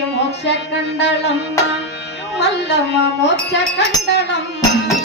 మోక్ష కండలమ్మ మల్లమ్మ మోక్ష కండలమ్మ.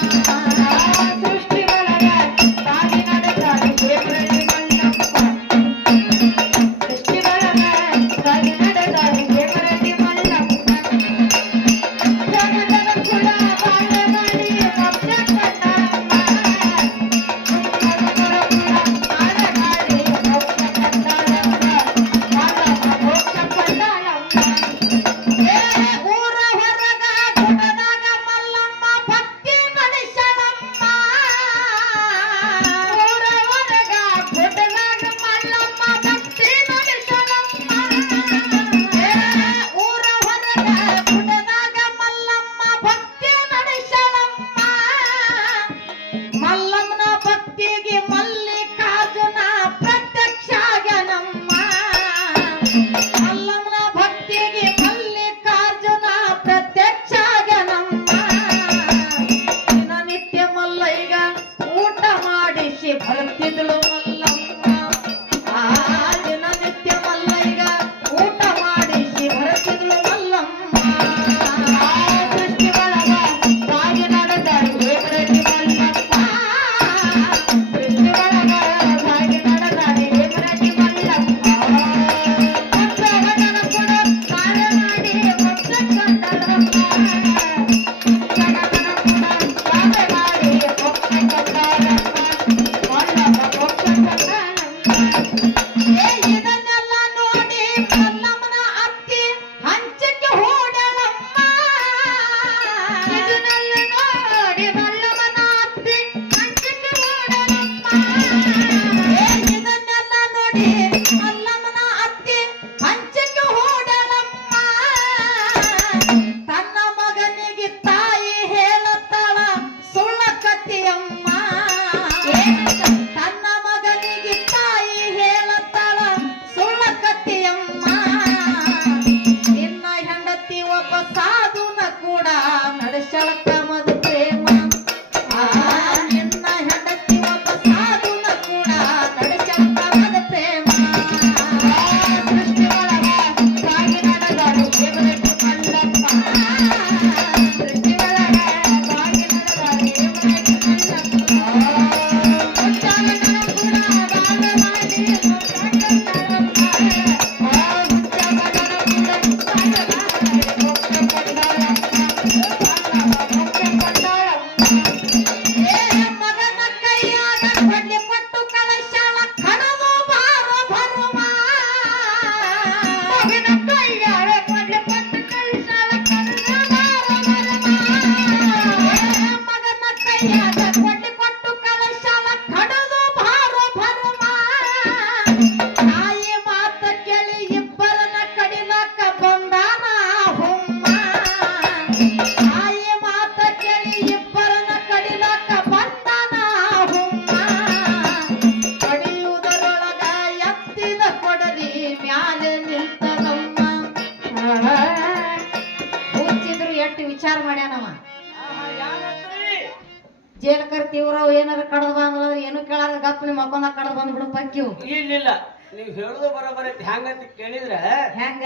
ಪಕ್ಕಿವು ಇಲ್ಲಿಲ್ಲ ನೀವು ಹೇಳುದು ಬರೋಬರ ಹೆಂಗಂತ ಕೇಳಿದ್ರೆ ಹೆಂಗ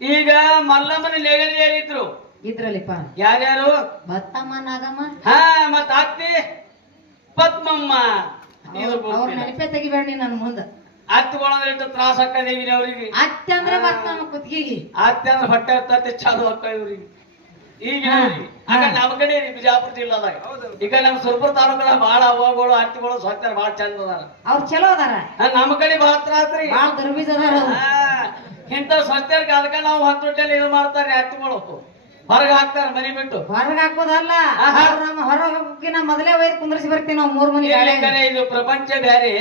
ಈಗ ಮಲ್ಲಮ್ಮನ ಲೇಗಲಿ ಏನಿದ್ರು ಇದ್ರಲ್ಲಿಪ್ಪ. ಯಾರ್ಯಾರು? ಬತ್ತಮ್ಮ ನಾಗಮ್ಮ ಹಾ ಮತ್ತ ಅತ್ತಿ ಪದ್ಮಮ್ಮ. ಅವ್ರ ನನ್ ನೆನಪೆ ತೆಗಿಬೇಡ ನೀ ನನ್ನ ಮುಂದ. ಅತ್ತಿಗಳಂದ್ರೆ ಎಷ್ಟು ತ್ರಾಸ ಹಾಕದೇವಿ ಅವ್ರಿಗೆ. ಅತ್ತೆ ಅಂದ್ರೆ ಮತ್ತ ನಮ್ಮ ಕುತ್ತಿಗೆಗೆ ಅತ್ತೆ ಅಂದ್ರೆ ಹೊಟ್ಟೆ ತತ್ತೆ ಚಾಲು ಹಾಕ ಇವ್ರಿಗೆ. ಈಗ. ನಮ್ಮ ಕಡೆ ರೀ ಬಿಜಾಪುರ ಜಿಲ್ಲಾದಾಗ ಈಗ ನಮ್ ಸುರಪುರ ತಾಲೂಕದ ಬಾಳ ಅವ್ವಗಳು ಅತ್ತಿಗಳು ಸ್ವಚ್ಛ ಬಾಳ ಚಂದ ಅದಾರ. ಅವ್ರು ಚಲೋ ಅದಾರ. ನಮ್ ನಮ್ಮ ಕಡೆ ಬಾಳ ತ್ರಾಸ ರೀ. ಬಾಳ ದುರ್ಬೀಜ ಅದಾರ. ಇಂಥ ಸ್ವಚ್ಛರಿಗೆ ಅದಕ್ಕೆ ನಾವು ಹತ್ತು ಹೊಟ್ಟೆಲಿ ಇದು ಮಾಡ್ತಾರೆ ಅತ್ತಿಗಳು. ಹೊರಗ ಹಾಕ್ತಾರ ಮನಿ ಬಿಟ್ಟು. ಹೊರಗ ಹಾಕೋದಲ್ಲ ನಮ್ಮ ಹೊರಗಿನ ಮೊದಲೇ ಒಯ್ದು ಕುಂದ್ರಿಸಿ ಬರ್ತೀವಿ ನಾವು ಮೂರ್ ಮನಿ ಇದು ಪ್ರಪಂಚ ಬ್ಯಾರೆ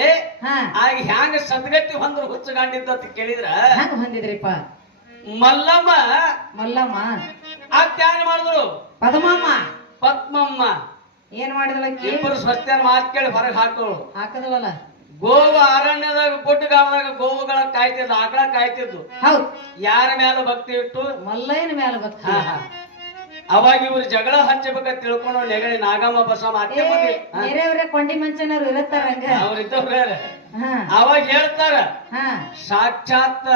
ಹಾ. ಆಗ ಹ್ಯಾಂಗ ಸದ್ಗತಿ ಹೊಂದ್ರು ಹುಚ್ಚುಗಂಡಿದ್ದ ಅಂತ ಕೇಳಿದ್ರ? ಹೆಂಗ್ ಹೊಂದಿದ್ರಿಪ್ಪ? ಮಲ್ಲಮ್ಮ. ಮಲ್ಲಮ್ಮ. ಅತ್ಯಾನ ಮಾಡಿದ್ರು? ಪದ್ಮಮ್ಮ. ಪದ್ಮಮ್ಮ. ಏನ್ ಮಾಡಿದಳಕ್ಕಿ ಇಬ್ಬರು ಸ್ವಚ್ಛ ಮಾತು ಕೇಳಿ ಹೊರಗೆ ಹಾಕೋಳು. ಹಾಕದವಲ್ಲ? ಗೋವು ಅರಣ್ಯದಾಗ ಗುಡ್ಡಗಾಲದಾಗ ಗೋವುಗಳ ಕಾಯ್ತಿದ್ದು ಆಕಳ ಕಾಯ್ತಿದ್ದು ಹೌದು. ಯಾರ ಮೇಲೆ ಭಕ್ತಿ ಇಟ್ಟು? ಮಲ್ಲಯ್ಯನ ಮೇಲೆ ಭಕ್ತಿ. ಅವಾಗ ಇವ್ರು ಜಗಳ ಹಚ್ಚಬೇಕ ತಿಳ್ಕೊಂಡು ನೆಗಡಿ ನಾಗಮ್ಮ ಬಸಮ್ಮ ಏ ಅತ್ತೆ ಮಂದಿ ಬೇರೆಯವ್ರೆ ಕೊಂಡಿ ಮಂಚನವ್ರು ಇರತ್ತಾರ ಅವ್ರ ಹಾ. ಅವಾಗ ಹೇಳ್ತಾರ ಸಾಕ್ಷಾತ್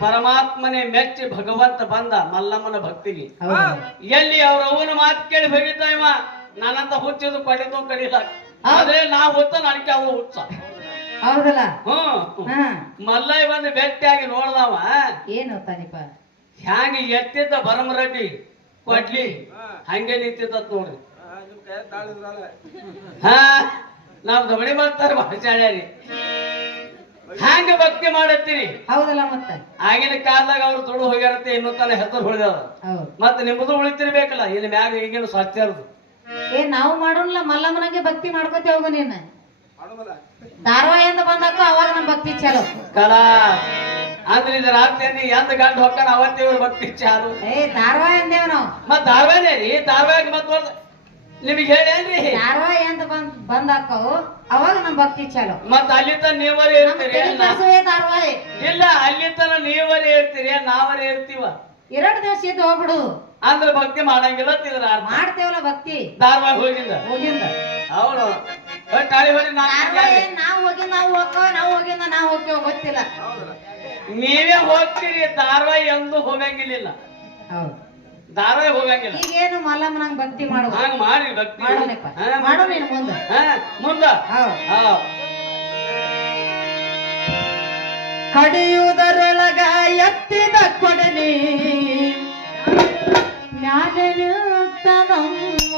ಪರಮಾತ್ಮನೇ ಮೆಚ್ಚಿ ಭಗವಂತ ಬಂದ ಮಲ್ಲಮ್ಮನ ಭಕ್ತಿಗೆ. ಎಲ್ಲಿ ಅವ್ರ ಅವನ ಮಾತು ಕೇಳಿ ಹೋಗಿದ್ದ ಇವ? ನನ್ನಂತ ಹುಚ್ಚಿದು ಕಡಿದು ಕಡಿಲ. ಆದ್ರೆ ನಾ ಹುತ್ತ ನನಗೆ ಅವು ಹುಚ್ಚ. ಹೌದಲ್ಲ? ಹ್ಮ್ ಹಾ. ಮಲ್ಲಯ್ಯ ಬಂದು ಭೇಟಿಯಾಗಿ ನೋಡ್ದವ. ಏನು ತಾನಿಪ್ಪ ಹ್ಯಾಂಗ ಎತ್ತಿದ್ದ ಬರಮರಡ್ಡಿ ಕೊಡ್ಲಿ. ಹಂಗೆ ನಿಂತಿದ್ದ ನೋಡ್ರಿ ಹಾ ನಾವ್ ದಮಣಿ ಮಾಡ್ತಾರ ಭಾಷಾಳ್ಯಾರಿ ಹ್ಯಾಂಗ ಭಕ್ತಿ ಮಾಡತ್ತೀರಿ? ಹೌದಲ್ಲ ಮತ್ತೆ. ಆಗಿನ ಕಾಲದಾಗ ಅವ್ರು ದುಡ್ಡು ಹೋಗ್ಯಾರತ್ತೆ ಇನ್ನೂ ತನ್ನ ಹೆಸರು ಉಳಿದಾವ ಮತ್ತೆ ನಿಮ್ಮದು ಉಳಿತಿರ್ಬೇಕಲ್ಲ ಇಲ್ಲಿ ಮ್ಯಾಗ ಈಗಿನ ಸತ್ಯರ್ದು ಏ ನಾವು ಮಾಡೋಣ ಮಲ್ಲಮ್ಮನಂಗೆ ಭಕ್ತಿ ಮಾಡ್ಕೋತೇವ ಹೋಗು ನೀನು. ಧಾರವಾಹಿಯಿಂದ ಬಂದಾಕ ಅವಾಗ ನಮ್ ಭಕ್ತಿ ಚಲೋ. ಕಲಾ ಅಂದ್ರೆ ಇದ್ರ ರಾತ್ರಿ ನೀ ಎಂತ ಗಂಡ ಹೊಕ್ಕನ ಅವತ್ತೇ ಇವ್ರ ಭಕ್ತಿ ಚಾರು ಏ ಧಾರವಾಹಿ ಅಂದೇವ್ ನಾವು. ಮತ್ ಧಾರವಾಹಿ ರೀ ಧಾರವಾಹಿ ಮತ್ ನಿಮಗೆ ಹೇಳೇನ್ರಿ ಧಾರವಾಹಿ ಎಂತ ಬಂದ್ ಬಂದಾಕವು ಅವಾಗ ನಮ್ಮ ಭಕ್ತಿ ಚಲೋ. ಮತ್ತ ಅಲ್ಲಿ ತನ ನೀವರೇ ಇರ್ತೀರಿ ಇಲ್ಲ ಅಲ್ಲಿ ತನ ನೀವರೇ ಇರ್ತೀರಿ ನಾವರೇ ಇರ್ತೀವ? ಎರಡು ದಿವಸ ಇದ್ದು ಹೋಗ್ಬಿಡು. ಅಂದ್ರ ಭಕ್ತಿ ಮಾಡಂಗಿಲ್ಲ ತಿದ್ರ ಮಾಡ್ತೇವಲ್ಲ ಭಕ್ತಿ. ಧಾರವಾಹಿ ಹೋಗಿಂದ? ಹೋಗಿಂದ. ಅವಳು ತಾಳಿ ಹೋಗಿ ನಾವು ಹೋಗಿ ನಾವು ಹೋಗ್ತಾವ ನಾವು ಹೋಗಿಂದ ನಾವು ಹೋಗ್ತೇವ ಗೊತ್ತಿಲ್ಲ. ನೀವೇ ಹೋಗ್ತೀರಿ ಧಾರವಾಹಿ ಎಂದು ಹೋಗಂಗಿಲ್ಲ. ಹೌದು. ಧಾರವಾಹಿ ಹೋಗಂಗಿಲ್ಲ ಈಗೇನು ಮಲ್ಲಮ್ಮನಂಗ್ ಭಕ್ತಿ ಮಾಡುವ ಹಂಗ ಮಾಡಿ ಭಕ್ತಿ. ಮಾಡೋಣಪ್ಪ ಮಾಡು ನೀನು ಮುಂದೆ. ಹಾ, ಮುಂದ. ಕಡಿಯುವುದರೊಳಗ ಎತ್ತಿದ ಕೊಡಲಿ. ಮ್ಯಾಲಿರುತ್ತದಮ್ಮ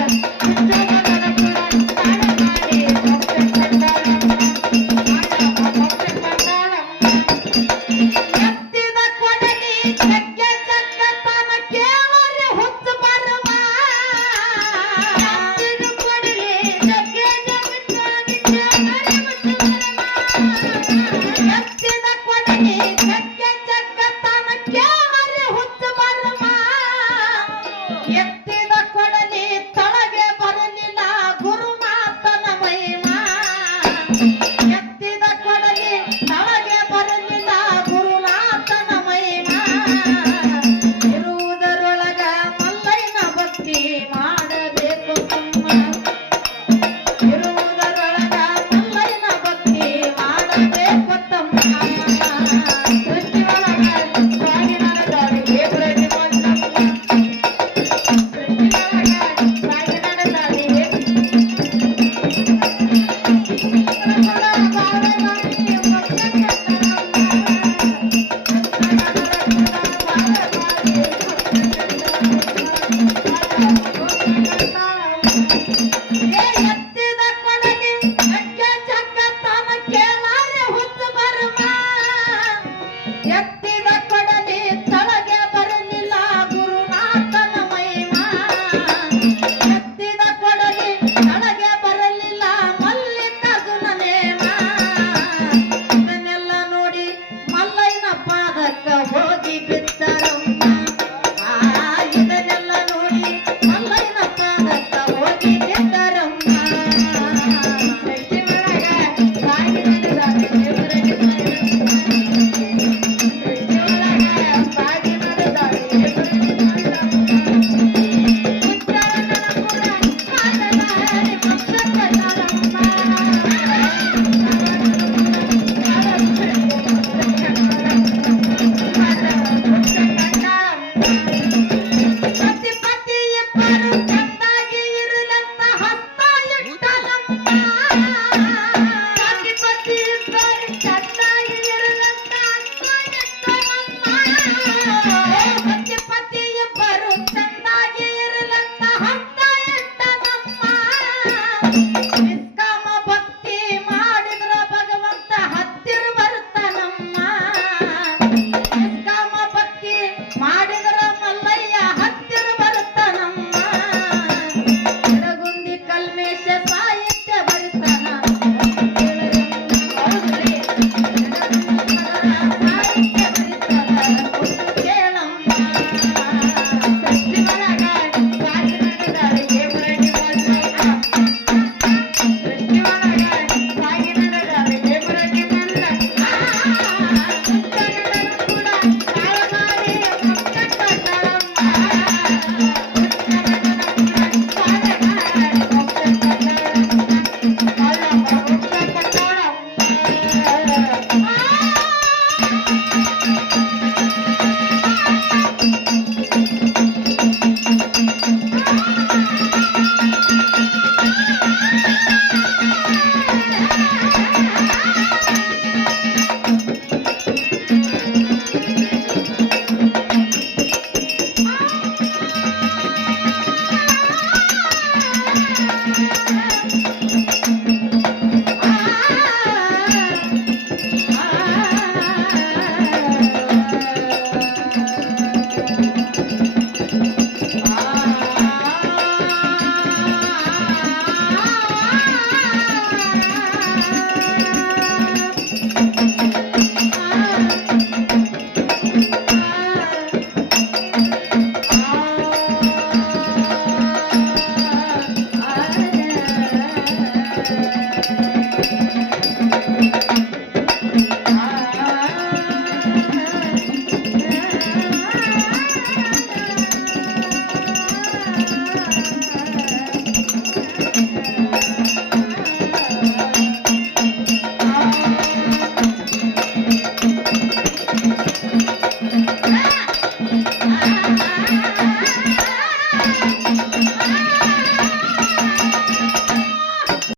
Yeah.